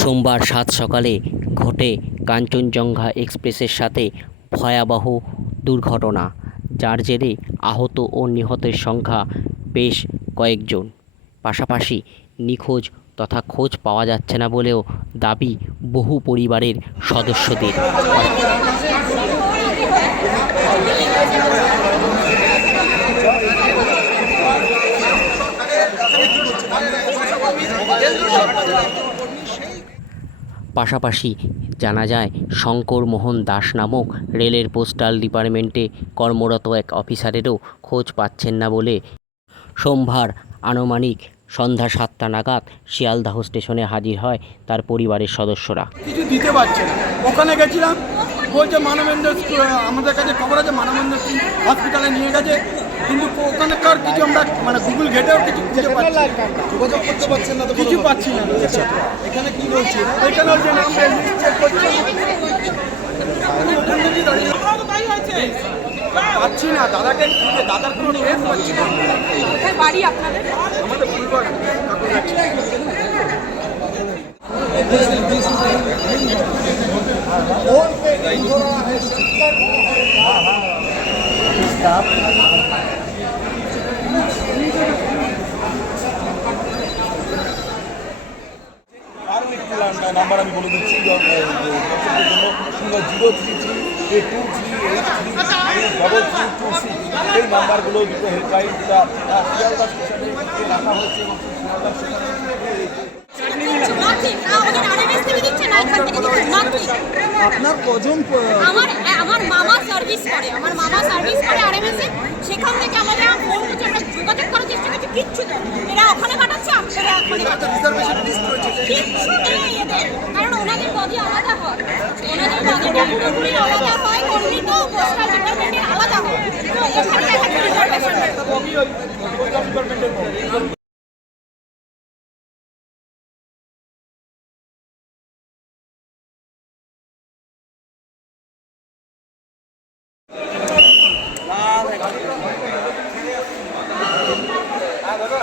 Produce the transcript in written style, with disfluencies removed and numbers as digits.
সোমবার সাত সকালে ঘটে কাঞ্চনজঙ্ঘা এক্সপ্রেসের সাথে ভয়াবহ দুর্ঘটনা, যার জেরে আহত ও নিহতের সংখ্যা বেশ কয়েকজন। পাশাপাশি নিখোঁজ তথা খোঁজ পাওয়া যাচ্ছে না বলেও দাবি বহু পরিবারের সদস্যদের। পাশাপাশি জানা যায়, শঙ্কর মোহন দাস নামক রেলের পোস্টাল ডিপার্টমেন্টে কর্মরত এক অফিসারেরও খোঁজ পাচ্ছেন না বলে সোমবার আনুমানিক সন্ধ্যা 7টা নাগাদ শিয়ালদাহ স্টেশনে হাজির হয় তার পরিবারের সদস্যরা। কিছু দিতে পারছে না। ওখানে গেছিলাম, বলছে মানবেন্দ্র, আমাদের কাছে খবর আছে মানবেন্দ্র হসপিটালে নিয়ে গেছে, কিন্তু ওখানকার কিছু আমরা গুগল ঘেটেও কিছু খুঁজে পাচ্ছি না, যোগাযোগ করতে পারছেন না, তো কিছু পাচ্ছি না। এখানে কি বলছি, এখানে বলছে না, আমরা চেক করছি, ওখান থেকে দাঁড়িয়ে পাচ্ছি না দাদাকে, দাদার কোনো ট্রেস পাচ্ছি না। বাড়ি আপনাদের? আমাদের ফুলবাগ নাম্বার আমি বলে দিচ্ছি, দর্শকদের জন্য 0338238333326 এই নাম্বারগুলো দুটো হেল্পলাইন শিয়ালদা স্টেশনে রাখা হয়েছে এবং শিয়ালদা স্টেশনে আপনার কজন? আমার মামা সার্ভিস করে, আরএমএসে। সেখান থেকে আমাদের ফোন করছে, আমরা যোগাযোগ করার চেষ্টা করছি, কিচ্ছু নেই। এরা ওখানে কাটাচ্ছে, আমরা এখানে কিচ্ছু নেই এদের, কারণ ওনাদের বডি আলাদা হয়, ওনাদের বডিটা পুরোপুরি আলাদা হয়, কর্মী তো পোস্টাল ডিপার্টমেন্টের আলাদা হয়, তো এখানে একটা রিজার্ভেশন। হ্যাঁ দাদা